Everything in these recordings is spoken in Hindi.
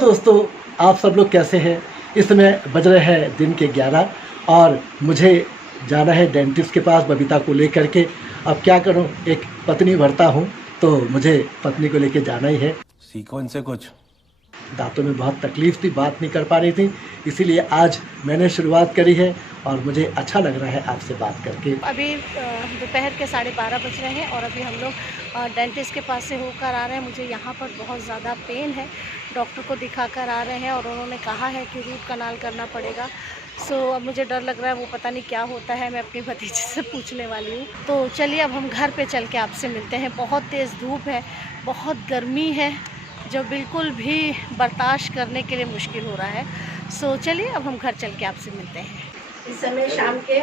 दोस्तों, आप सब लोग कैसे हैं? इस समय बज रहे हैं दिन के 11 और मुझे जाना है डेंटिस्ट के पास बबीता को लेकर के। अब क्या करूं, एक पत्नी भरता हूं तो मुझे पत्नी को लेकर जाना ही है। सीखो इनसे कुछ। दांतों में बहुत तकलीफ थी, बात नहीं कर पा रही थी, इसीलिए आज मैंने शुरुआत करी है और मुझे अच्छा लग रहा है आपसे बात करके। अभी दोपहर के 12:30 बज रहे हैं और अभी हम लोग डेंटिस्ट के पास से होकर आ रहे हैं। मुझे यहाँ पर बहुत ज़्यादा पेन है, डॉक्टर को दिखा कर आ रहे हैं और उन्होंने कहा है कि रूट कनाल करना पड़ेगा। अब मुझे डर लग रहा है, वो पता नहीं क्या होता है, मैं अपनी भतीजी से पूछने वाली हूँ। तो चलिए अब हम घर पे चल के आपसे मिलते हैं। बहुत तेज़ धूप है, बहुत गर्मी है, जो बिल्कुल भी बर्दाश्त करने के लिए मुश्किल हो रहा है। चलिए अब हम घर चल के आपसे मिलते हैं। इस समय शाम के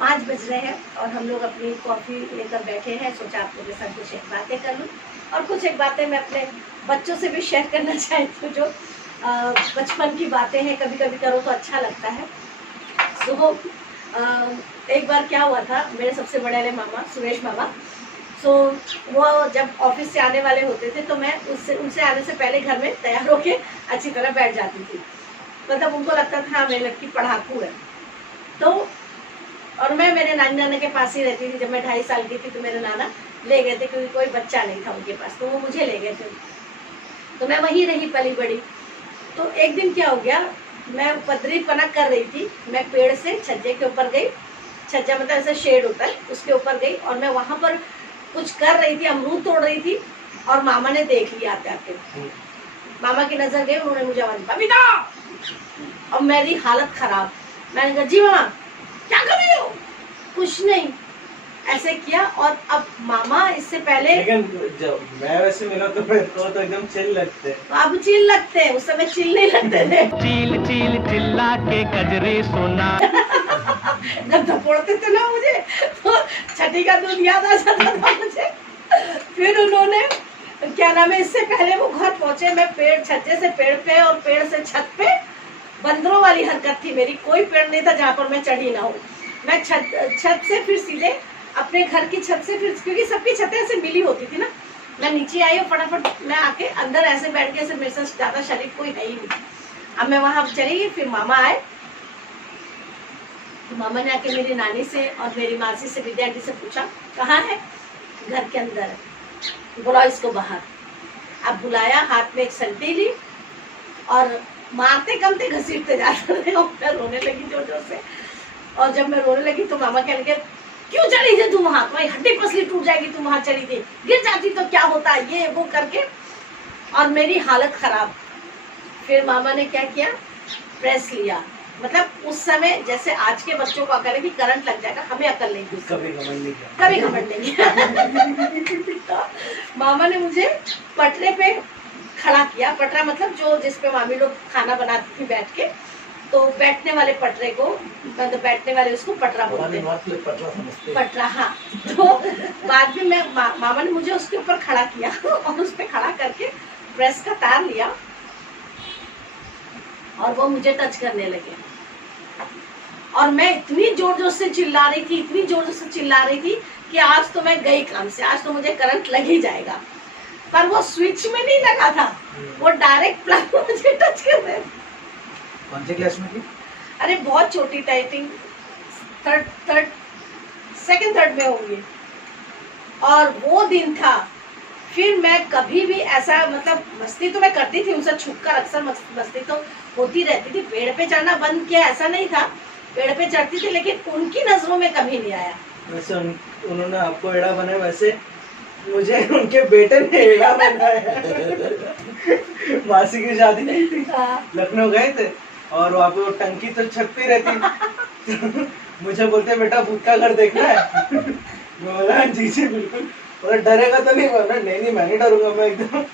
5 बज रहे हैं और हम लोग अपनी कॉफ़ी लेकर बैठे हैं। सोचा आप लोगों के साथ कुछ एक बातें कर लूँ और कुछ एक बातें मैं अपने बच्चों से भी शेयर करना चाहती हूँ, जो बचपन की बातें हैं, कभी कभी करो तो अच्छा लगता है। एक बार क्या हुआ था, मेरे सबसे बड़े वाले मामा सुरेश मामा, वो जब ऑफिस से आने वाले होते थे तो मैं उनसे आने से पहले घर में तैयार होके अच्छी तरह बैठ जाती थी। मतलब उनको लगता था हाँ मेरी लड़की पढ़ाकू है। तो और मैं मेरे नानी नाना के पास ही रहती थी। जब मैं 2.5 साल की थी तो मेरे नाना ले गए थे, क्योंकि कोई बच्चा नहीं था उनके पास, तो वो मुझे ले गए थे। तो मैं वहीं रही, पली बड़ी। तो एक दिन क्या हो गया, मैं पदरी पना कर रही थी, मैं पेड़ से छज्जे के ऊपर गई। छज्जा मतलब ऐसा शेड होता है, उसके ऊपर गई और मैं वहां पर कुछ कर रही थी, अमरूद तोड़ रही थी और मामा ने देख लिया आते आते। मामा की नजर गई, उन्होंने मुझे आवाज दी, बबीता। अब मेरी हालत खराब। मैंने कहा जी मामा क्या कर रही हो? कुछ नहीं, ऐसे किया। और अब मामा इससे पहले, लेकिन जब मैं वैसे मिला तो मेरे को तो एकदम चिल लगते हैं। तो अब चिल लगते हैं, उस समय चिल नहीं लगते थे। चील चील चिल्ला के गजरे सोना। जब धपोड़ते थे ना मुझे, तो छठी का दूध याद आ जाता था मुझे। फिर उन्होंने क्या नाम है, इससे पहले वो घर पहुंचे, मैं पेड़, छज्जे से पेड़ पे और पेड़ से छत पे, बंदरों वाली हरकत थी मेरी। कोई पेड़ नहीं था जहाँ पर मैं चढ़ी ना हूँ। मैं छत से फिर सीधे अपने घर की छत से, फिर क्योंकि सबकी छतें ऐसे मिली होती थी ना, मैं नीचे आई और फटाफट मैं आके अंदर ऐसे बैठ के, ऐसे मेरे से ज्यादा शरीफ कोई है ही नहीं। अब मैं वहां चली गई, फिर मामा आए। तो मामा ने आके मेरी नानी से और मेरी मासी से, विद्या आंटी से पूछा कहाँ है? घर के अंदर है। बुलाओ इसको बाहर। अब बुलाया, हाथ में एक संटी ली और मारते कम थे, घसीटते जाते थे और मैं रोने लगी जोर जोर से। और जब मैं रोने लगी तो मामा कहने लगे, क्यों चली थी तू वहां? तुम्हारी हड्डी पसली टूट जाएगी, तुम वहां चली थी, गिर जाती तो क्या होता, ये वो करके। और मेरी हालत खराब। फिर मामा ने क्या किया, प्रेस लिया। मतलब उस समय जैसे आज के बच्चों को अकल है कि करंट लग जाएगा, हमें अकल नहीं थी, कभी घमंड नहीं तो मामा ने मुझे पटरे पे खड़ा किया। पटरा मतलब जो जिसपे मामी लोग खाना बनाती थी बैठ के, तो बैठने वाले पटरे को, मतलब बैठने वाले उसको पटरा बोलते हैं। पटरा, हाँ। तो बाद में मामा ने मुझे उसके ऊपर खड़ा किया और उस पे खड़ा करके प्रेस का तार लिया और वो मुझे टच करने लगे। और मैं इतनी जोर जोर से चिल्ला रही थी, इतनी जोर जोर से चिल्ला रही थी कि आज तो मैं गई काम से, आज तो मुझे करंट लग ही जाएगा। पर वो स्विच में नहीं लगा था, वो डायरेक्ट प्लग में मुझे टच कर रहे। कौन सी क्लास में थी? अरे बहुत छोटी थी, आई थिंक सेकंड थर्ड में होंगी। और वो दिन था। फिर मैं कभी भी ऐसा, मतलब मस्ती तो मैं करती थी उनसे छुपकर, अक्सर मस्ती तो होती रहती थी। पेड़ पे चढ़ना बंद किया ऐसा नहीं था, पेड़ पे चढ़ती थी, लेकिन उनकी नजरों में कभी नहीं आया। वैसे उन्होंने आपको एड़ा बनाया, वैसे मुझे उनके बेटे ने एड़ा बनाया। मासी की शादी नहीं थी, लखनऊ गए थे और वहाँ पे वो टंकी तो छत पे रहती। मुझे बोलते बेटा भूत का घर देखना है। मैं बोला जी जी बिल्कुल। और डरेगा तो नहीं? बोला नहीं मैं नहीं डरूंगा, मैं एकदम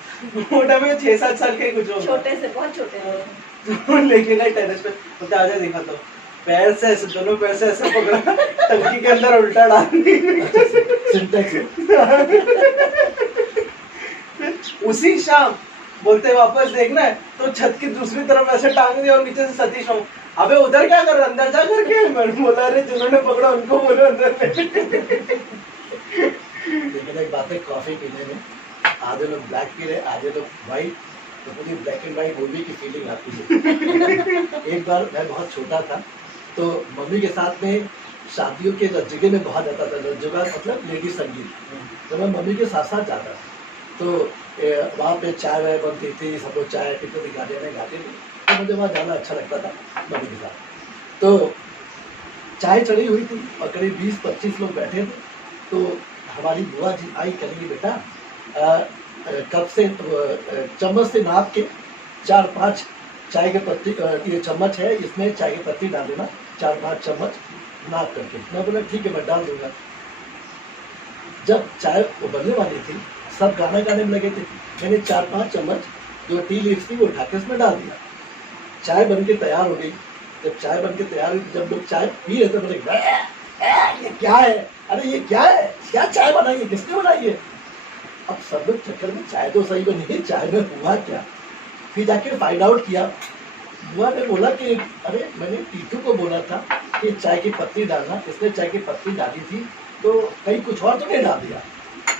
मोटा में 6-7 साल के कुछ होगा, छोटे से, बहुत छोटे थे। तो लेके गए टेरेस पे, बोलते आजा दिखा। तो पैर से ऐसे, दोनों पैर से ऐसे पकड़ा, टंकी के अंदर उल्टा डाल दी। उसी शाम बोलते वापस देखना है, तो छत की दूसरी तरफ ऐसे टांग दिया और नीचे से सतीश मामू, अबे उधर क्या कर रहा, अंदर जा करके। मैंने बोला अरे जिन्होंने पकड़ा उनको बोलो अंदर। लेकिन एक बात है, कॉफी पीने में आधे लोग ब्लैक पी रहे, आधे लोग व्हाइट, तो पूरी ब्लैक एंड वाइट मूवी की फीलिंग आती है। एक बार मैं बहुत छोटा था, तो मम्मी के साथ में शादियों के रज्जुगे में बहुत जाता था। रज्जुगा मतलब लेडी संगीत, तो मैं मम्मी के साथ साथ जाता था। तो वहाँ पे चाय वाय बनती थी, सब लोग चाय पीते थे, गाने में गाते थे, तो मुझे वहाँ जाना अच्छा लगता था मम्मी के साथ। तो चाय चढ़ी हुई थी और करीब 20-25 लोग बैठे थे। तो हमारी बुआ जी आई, कहेंगी बेटा कप से चम्मच से नाप के 4-5 चाय के पत्ती, ये चम्मच है, इसमें चाय की पत्ती डाल देना, 4-5 चम्मच नाप करके। मैं बोला ठीक है, मैं डाल दूंगा। जब चाय उबलने वाली थी, सब गाना गाने में लगे थे, मैंने 4-5 चम्मच जो टी लीव्स थी वो उठा के उसमें डाल दिया। चाय बन के तैयार हो गई। जब चाय बन के तैयार हुई, जब लोग चाय पी रहे थे, बोले ये क्या है, अरे ये क्या है, क्या चाय बनाई है, किसने बनाई है। अब सब लोग चक्कर में चाय तो सही बनी है, चाय में हुआ क्या। फिर जाके फाइंड आउट किया। बुआ ने बोला कि अरे मैंने टीटू को बोला था कि चाय की पत्ती डालना, इसने चाय की पत्ती डाली थी, तो कहीं कुछ और तो नहीं डाल दिया।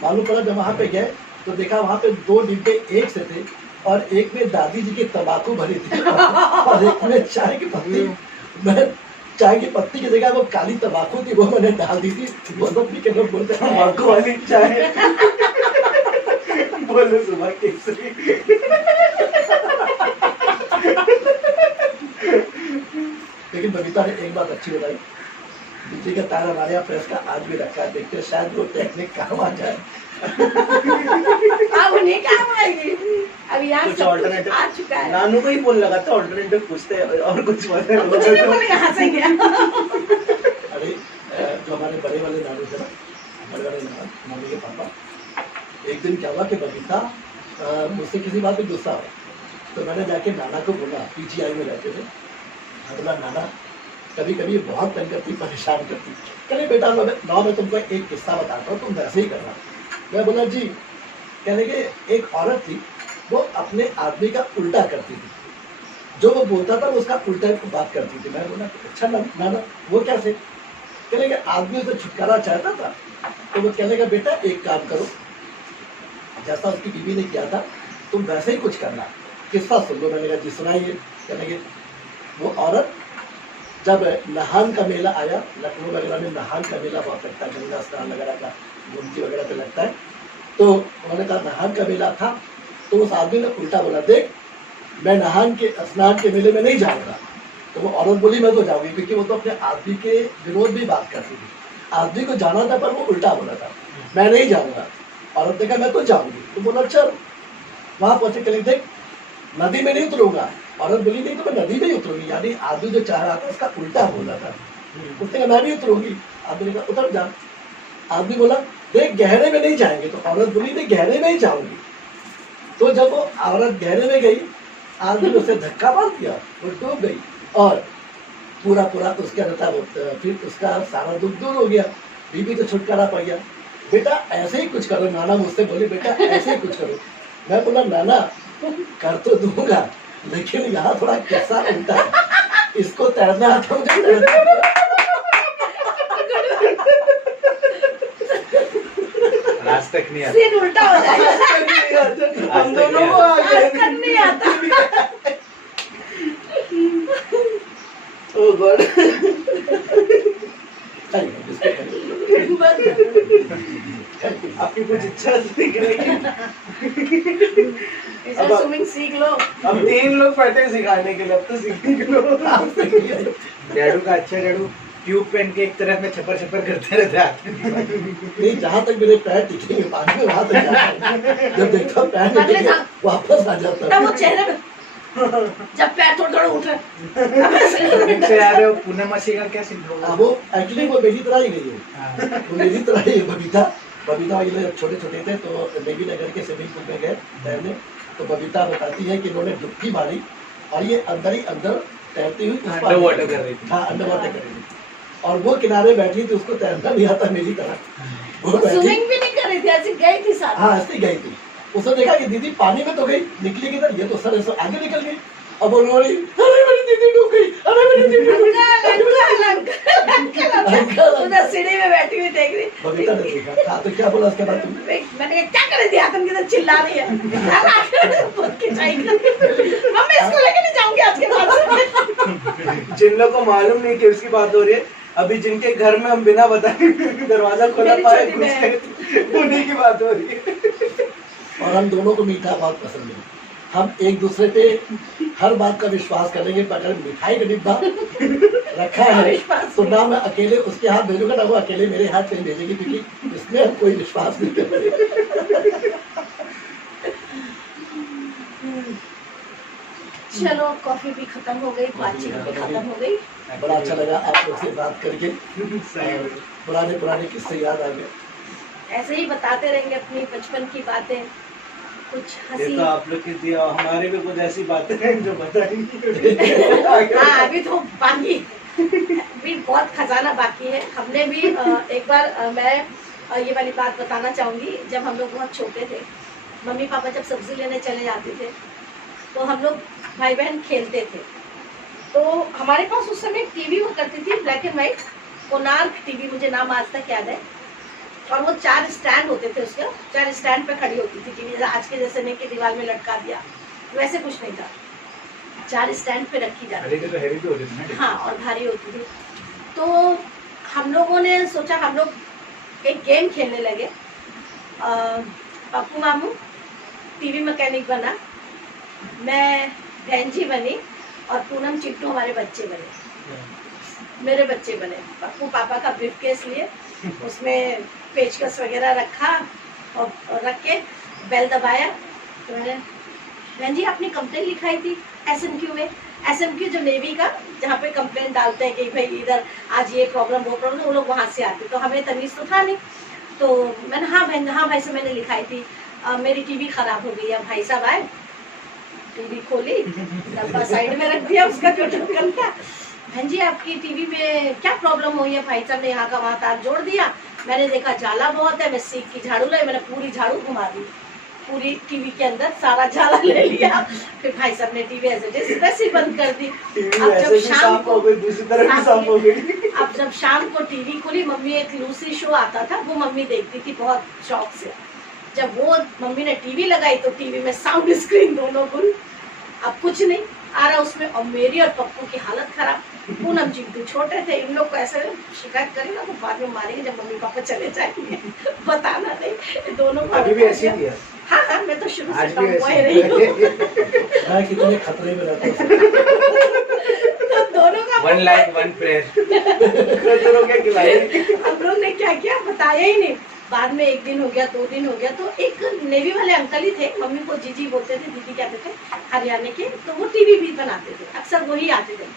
मालूम पड़ा जब वहाँ पे गए तो देखा वहाँ पे 2 डिब्बे एक से थे, और एक में दादी जी की तंबाकू भरी थी और एक में चाय की पत्ती। मैं चाय की पत्ती की जगह वो काली तंबाकू थी, वो मैंने डाल दी थी। वो सब भी के लोग बोलते हैं तंबाकू वाली चाय बोलो सुबह केसरी। लेकिन बबीता ने एक बात अच्छी बताई, बिजली का तार हमारे यहाँ प्रेस का आज भी रखा है, देखते हैं शायद वो टेक्निक काम आ जाए। अब नहीं काम आएगी, अब यहाँ कुछ सब कुछ ऑल्टरनेटिव आ चुका है। नानू को ही फोन लगा था, ऑल्टरनेटिव पूछते हैं और कुछ कुछ नहीं बोले, हंसेंगे। अरे जो हमारे बड़े वाले नानू थे ना, बड़े वाले नाना, मम्मी के पापा, एक दिन क्या हुआ कि बबीता मुझसे किसी बात पे गुस्सा हुआ। तो मैंने जाके नाना को बोला, पीजीआई में रहते थे, मैं बोला नाना कभी कभी बहुत तंग करती, परेशान करती। कहने बेटा मैं तुमको एक किस्सा बताता हूँ, तुम वैसे ही करना। मैं बोला जी। कहने के एक औरत थी, वो अपने आदमी का उल्टा करती थी, जो वो बोलता था वो उसका उल्टा बात करती थी। मैं बोला अच्छा नाना वो कैसे। कहने के आदमी उसे छुटकारा चाहता था, तो वो कहने का बेटा एक काम करो, जैसा उसकी बीवी ने किया था तुम वैसे ही कुछ करना, किस्सा सुन लो। मैंने कहा जी सुनाइए। कहने के वो औरत जब नहान का मेला आया, लखनऊ वगैरह में नहान का मेला बहुत लगता है, गंगा स्नान वगैरह का, गोमती वगैरह पे लगता है। तो उन्होंने कहा नहान का मेला था, तो उस आदमी ने उल्टा बोला, देख मैं नहान के स्नान के मेले में नहीं जाऊँगा। तो वो औरत बोली मैं तो जाऊँगी, क्योंकि वो तो अपने आदमी के विरोध भी बात करती थी। आदमी को जाना था पर वो उल्टा बोला था, मैं नहीं जाऊँगा। औरत ने कहा मैं तो जाऊँगी। तो बोला चल। वहाँ पहुँचे, कल देख नदी में नहीं उतरूंगा। औरत बोली नहीं तो मैं नदी में ही उतरूंगी, यानी आदमी जो चाह रहा था उसका उल्टा बोला था। उसने कहा मैं भी उतरूंगी। आदमी ने कहा उतर जा। आदमी बोला देख गहरे में नहीं जाएंगे। तो औरत बोली नहीं गहरे में ही जाऊंगी। तो जब वो औरत गहरे में गई, आदमी ने उसे धक्का मार दिया, वो डूब गई और पूरा उसके अंदर फिर उसका सारा दुख दूर हो गया, बीबी तो छुटकारा पा गया। बेटा ऐसे ही कुछ करो। नाना मुझसे बोले बेटा ऐसे ही कुछ करो। मैं बोला नाना कर तो दूंगा, लेकिन यहाँ थोड़ा किस्सा उल्टा है, इसको तैरना आता मुझे। आज तक नहीं आता, सीन उल्टा हो जाएगा, हम दोनों को आ आज तक नहीं आता। ओह गॉड। आपकी कुछ इच्छा दिख रही है। अब स्विमिंग सीख लो। अब 3 लोग बैठे सिखाने के लिए, अब तो सीखने के लोग। डैडू का अच्छा, डैडू ट्यूब पहन के एक तरफ में छपर करते रहते हाथ में। नहीं जहाँ तक मेरे पैर टिकेंगे पानी में वहाँ तक जाता हूँ। जब देखता हूँ पैर नहीं टिके वापस आ जाता वो हूँ। चेहरे में जब पैर थोड़ा उठ से यार वो पूर्णमासी का क्या सीन होगा? वो एक्चुअली वो मेरी तरह ही गई है, वो मेरी तरह ही है। बबीता ये जब छोटे छोटे थे तो नेवी नगर के स्विमिंग पूल में गए तैरने। तो बबीता बताती है कि इन्होंने डुबकी मारी और ये अंदर ही अंदर तैरती हुई अंडर वाटर कर रही थी। हाँ अंडर वाटर कर रही थी, और वो किनारे बैठी थी, उसको तैरना नहीं आता मेरी तरह। वो बैठी, स्विमिंग भी नहीं कर रही थी, ऐसे गई थी साथ। हाँ ऐसी गई थी। उसने देखा कि दीदी पानी में तो गई, निकली किधर, ये तो सर ऐसे आगे निकल गई। अब वो रो रही, अरे मेरी दीदी डूब गई, अरे मेरी दीदी डूब गई। उधर सीढ़ी में बैठी हुई देख रही। बबीता ने देखा था तो क्या बोला उसके बाद तुमने? मैंने कहा क्या कर दिया तुम, किधर चिल्ला रही है। मम्मी इसको लेके नहीं जाऊंगी आज के बाद से। जिन लोगों को मालूम नहीं कि उसकी बात हो रही है, अभी जिनके घर में हम बिना बताए दरवाजा खोला पाए घुस गए, उन्हीं की बात हो रही है। और हम दोनों को मीठा बहुत पसंद है। हम एक दूसरे पे हर बात का विश्वास करेंगे, पर अगर मिठाई का डिब्बा रखा है तो ना मैं अकेले उसके हाथ भेजूंगा, ना वो अकेले मेरे हाथ कहीं भेजेगी, क्योंकि इसमें हम कोई विश्वास नहीं करेंगे। चलो कॉफी भी खत्म हो गई, बातचीत भी खत्म हो गई। बड़ा अच्छा लगा आप लोग से बात करके, और पुराने पुराने किस्से याद आ गए। ऐसे ही बताते रहेंगे अपनी बचपन की बातें, कुछ ये हंसी। तो आप लोग की थी, और हमारी भी कुछ ऐसी बातें हैं जो बताएंगे। हाँ अभी तो बाकी भी बहुत खजाना बाकी है। हमने भी एक बार मैं ये वाली बात बताना चाहूंगी। जब हम लोग बहुत छोटे थे, मम्मी पापा जब सब्जी लेने चले जाते थे तो हम लोग भाई बहन खेलते थे। तो हमारे पास उस समय टीवी हुआ करती थी, black and white Konark TV, मुझे नाम आज तक याद है। और वो 4 स्टैंड होते थे, उसके 4 स्टैंड पे खड़ी होती थी टीवी। आज के जैसे नहीं कि दीवार में लटका दिया, वैसे कुछ नहीं था, 4 स्टैंड पे रखी जाती थी। हाँ और भारी होती थी। तो हम लोगों ने सोचा हम लोग एक गेम खेलने लगे। पप्पू मामू टीवी मैकेनिक बना, मैं बहन जी बनी, और पूनम चिट्टू हमारे बच्चे बने, मेरे बच्चे बने। पप्पू पापा का ब्रीफकेस लिए, उसमें पेचकस वगैरह रखा और रख के बेल दबाया। तो मैंने, बहन जी आपने कंप्लेन लिखाई थी SMQ में, SMQ जो नेवी का, जहाँ पे कंप्लेन डालते हैं कि भाई इधर आज ये प्रॉब्लम वो प्रॉब्लम, वो लोग वहाँ से आते, तो हमें तमीज़ तो था नहीं। तो मैंने हाँ बहन, हाँ भाई से मैंने लिखाई थी, मेरी टीवी खराब हो गई है। भाई साहब आए, टीवी खोली, डब्बा साइड में रख दिया उसका जो ढक्कन था। बहन जी आपकी टीवी में क्या प्रॉब्लम हुई है? भाई साहब ने यहाँ का वहाँ तार जोड़ दिया। मैंने देखा जाला बहुत है, मैं सीख की झाड़ू लाई, मैंने पूरी झाड़ू घुमा दी, पूरी टीवी के अंदर सारा जाला ले लिया। फिर भाई साहब ने टीवी ऐसे वैसे बंद कर दी। अब जब शाम को दूसरी तरफ भी साफ हो गई। अब जब शाम को टीवी खोली, मम्मी एक लूसी शो आता था, वो मम्मी देखती थी बहुत शौक से। जब वो मम्मी ने टीवी लगाई तो टीवी में साउंड स्क्रीन दोनों गुल, अब कुछ नहीं आ रहा उसमें, और मेरी और पप्पू की हालत खराब। पूनम चिंटू छोटे थे, इन लोग को ऐसे शिकायत करेंगे तो बाद में मारेंगे जब मम्मी पापा चले जाएंगे। बताना नहीं, दोनों को अभी भी ऐसी ही है। हाँ हाँ, मैं तो शुरू से आज भी टॉम ऐसी रही हूँ। मैं कितने खतरे में रहता हूँ। तो दोनों का One life, one prayer. खतरों के खिलाड़ी। हम लोग ने क्या किया बताया ही नहीं। बाद में 1 दिन हो गया, 2 दिन हो गया, तो एक नेवी वाले अंकल ही थे, मम्मी को जीजी बोलते थे, दीदी कहते थे, हरियाणा के, तो वो टीवी भी बनाते थे, अक्सर वही आते थे।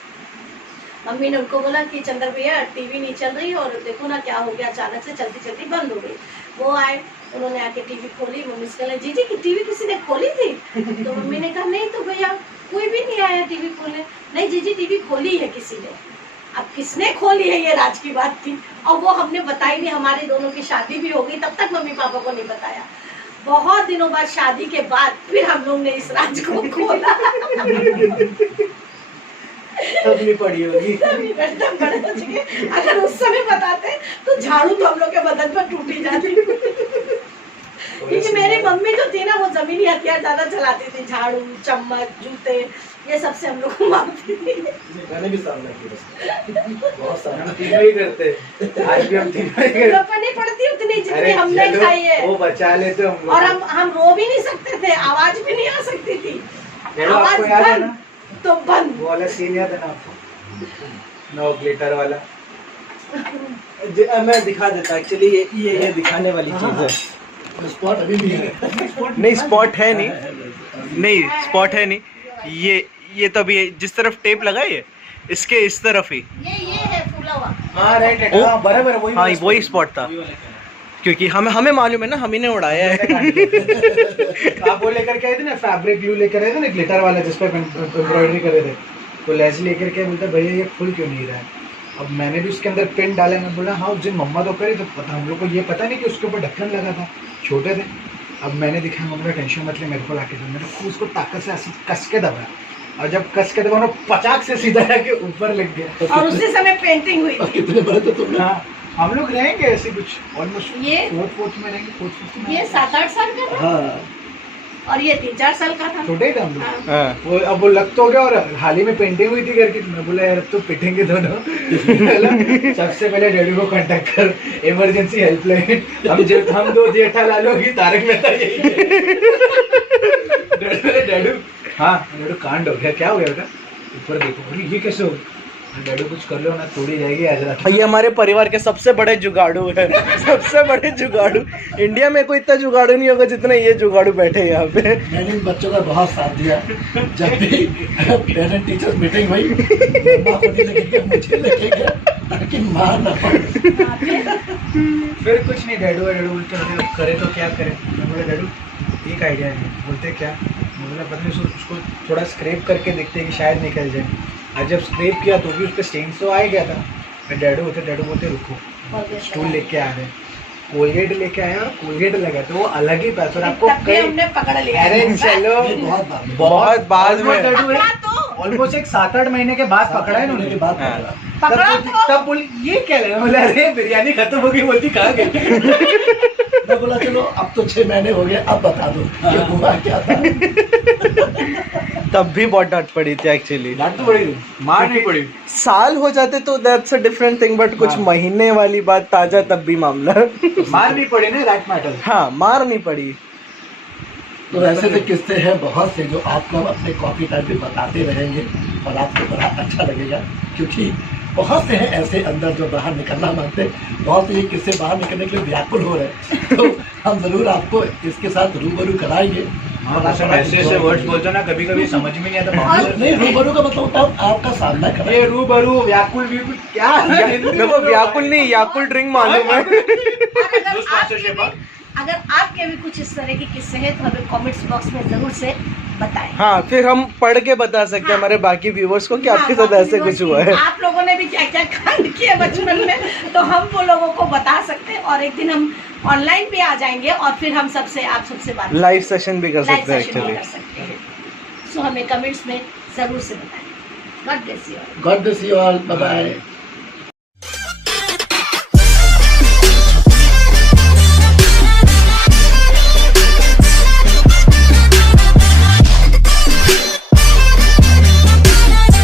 मम्मी ने उनको बोला कि चंद्र भैया टीवी नहीं चल रही और देखो ना क्या हो गया, अचानक से चलती चलती बंद हो गई। वो आए, उन्होंने आके टीवी खोली, मम्मी से कहला जीजी की टीवी किसी ने खोली थी? तो मम्मी ने कहा नहीं तो भैया कोई भी नहीं आया टीवी खोलने। नहीं जीजी टीवी खोली है किसी ने। अब किसने खोली है ये राज की बात थी, और वो हमने बताई नहीं। हमारी दोनों की शादी भी हो गई, तब तक मम्मी पापा को नहीं बताया। बहुत दिनों बाद, शादी के बाद फिर हम लोग ने इस राज को खोला। तब नहीं पड़ी होगी। एकदम बड़े हो चुके। अगर उस समय बताते तो झाड़ू तो हम लोग के बदन पर टूटी जाती। क्योंकि मेरी मम्मी जो थी ना, वो जमीनी हथियार ज्यादा चलाती थी, झाड़ू, चम्मच, जूते, ये सबसे हम लोग को मारती थी। मैंने भी सामना किया, बहुत सामना। हम तीनों ही करते, आज भी हम तीनों ही करते। पर नहीं पड़ती उतनी जितनी हमने खाई है। वो बचा लेते हम लोग। और हम रो भी नहीं सकते थे, आवाज भी नहीं आ सकती थी। आवाज आपको याद है ना बंद तो बंद। वो वाला सीन याद है ना आपको, 9 ग्लिटर वाला? मैं दिखा देता, एक्चुअली ये दिखाने वाली चीज है। स्पॉट अभी भी है। नहीं स्पॉट है नहीं स्पॉट है नहीं। ये तभी जिस तरफ टेप लगाई है, इसके इस तरफ ही। ये है फूला हुआ। हाँ राइट है, हाँ बराबर वही। हाँ वही स्पॉट था, क्योंकि हमें मालूम है ना, हम ही ने उड़ाया है। आप वो लेकर के आए थे ना, फैब्रिक ग्लू लेकर आए थे ना, ग्लिटर वाला जिस पर एम्ब्रॉयडरी करे थे, तो लेस लेकर के बोलते भैया ये खुल क्यों नहीं रहा है। अब मैंने भी उसके अंदर पिन डाला, मैं बोला हाँ उस दिन मम्मा तो करी, तो पता हम लोग को ये पता नहीं कि उसके ऊपर ढक्कन लगा था, छोटे थे। अब मैंने दिखाया, मम्मा टेंशन मत ले, मेरे को लाके दो। मैंने उसको ताकत से ऐसे कस के दबाया, और जब कस के तो पचाक से सीधा जाके ऊपर लग गया। और उसी समय पेंटिंग हुई और थी। कितने बड़े थे तुम? हाँ, हम लोग रहेंगे ऐसे कुछ ऑलमोस्ट ये- फोर्थ में रहेंगे, फोर्थ ये 7-8 साल का था हाँ और ये 3-4 साल का था। छोटे ही थे हम लोग। हाँ। हाँ। वो अब वो लग तो गया और हाल ही में पेंटिंग हुई थी घर की, तो मैं बोला यार अब तो पिटेंगे दोनों। सबसे पहले डैडी को कांटेक्ट कर, इमरजेंसी हेल्पलाइन। हम दो जेठालाल होगी, तारक मेहता यही है। डैडू हाँ डैडू कांड हो गया, क्या हो गया बेटा? ऊपर देखो, अरे ये कैसे हो गया? डैडू कुछ कर लो ना, तोड़ी जाएगी आज रात। ये हमारे परिवार के सबसे बड़े जुगाड़ू है। सबसे बड़े जुगाड़ू। इंडिया में कोई इतना जुगाड़ू नहीं होगा जितना ये जुगाड़ू बैठे हैं यहाँ पे। मैंने इन बच्चों का बहुत साथ दिया। जब भी पेरेंट टीचर मीटिंग हुई, मम्मा को नहीं लगेगा, मुझे लगेगा, ताकि मार ना पड़े। हाँ, फिर कुछ नहीं, डैडू बोलते हैं करे तो क्या करे। मैं बोला डैडू एक आइडिया है। बोलते क्या? मैं बोला पता नहीं, उसको थोड़ा स्क्रैप करके देखते हैं कि शायद निकल जाए। आज जब स्क्रैप किया तो भी उस पर स्टेन्स तो आ ही गया था। मैं डैडू बोलते रुको, स्टूल लेके आ रहे हैं, कोलगेट लेके आए और कोलगेट लगा, तो वो अलग ही पैसा। और आपको तब भी हमने पकड़ लिया। अरे चलो, ये बहुत बाद में, बहुत बाद में। पकड़ा तो ऑलमोस्ट एक 7-8 महीने के बाद पकड़ा है होने के इन्होंने। बाद हाँ। पकड़ा। पकड़ा तो तब बोली ये क्या लगा? बोला अरे बिरयानी खत्म हो गई। बोलती कहाँ गई? मैं बोला चलो अब तो 6 महीने हो गए, अब बता दो कि हुआ क्या था। तब भी बहुत डांट पड़ी थी एक्चुअली। डांट तो पड़ी, मार नहीं पड़ी। साल हो जाते तो that's a different thing, but कुछ हाँ। महीने वाली बात ताजा तब भी मामला। मार नहीं पड़ी ना, दैट मैटर। हाँ, मार नहीं पड़ी। तो ऐसे तो किस्से हैं बहुत से जो आपको हम अपने कॉफी टाइम पे बताते रहेंगे और आपको बड़ा अच्छा लगेगा, क्योंकि बहुत से हैं ऐसे अंदर जो बाहर निकलना मांगते हैं। बहुत से ये किस्से बाहर निकलने के लिए व्याकुल हो रहे हैं, तो हम ज़रूर आपको इसके साथ रूबरू कराएंगे। हाँ, ऐसे वर्ड्स बोलते हो ना, कभी कभी समझ में नहीं आता। नहीं, रूबरू का मतलब होता है आपका सामना ये कराएंगे। रूबरू, व्याकुल भी क्या? मेरे को व्याकुल नहीं, याकुल ड्रिंक मालूम है। अगर आपके भी कुछ इस तरह के किस्से हैं तो हमें कमेंट्स बॉक्स में जरूर से बताएं। हाँ, फिर हम पढ़ के बता सकते हैं हमारे बाकी व्यूवर्स को कि आपके साथ ऐसे कुछ हुआ है। आप लोगों ने भी क्या क्या कांड किए बचपन में, तो हम वो लोगों को बता सकते हैं। और एक दिन हम ऑनलाइन भी आ जाएंगे और फिर हम आप सबसे बात लाइव सेशन भी कर लाइव सकते हैं सेशन भी एक्चुअली। कर सकते हैं। सो हमें कमेंट्स में जरूर से बताएं। God bless you. God bless you all, bye bye.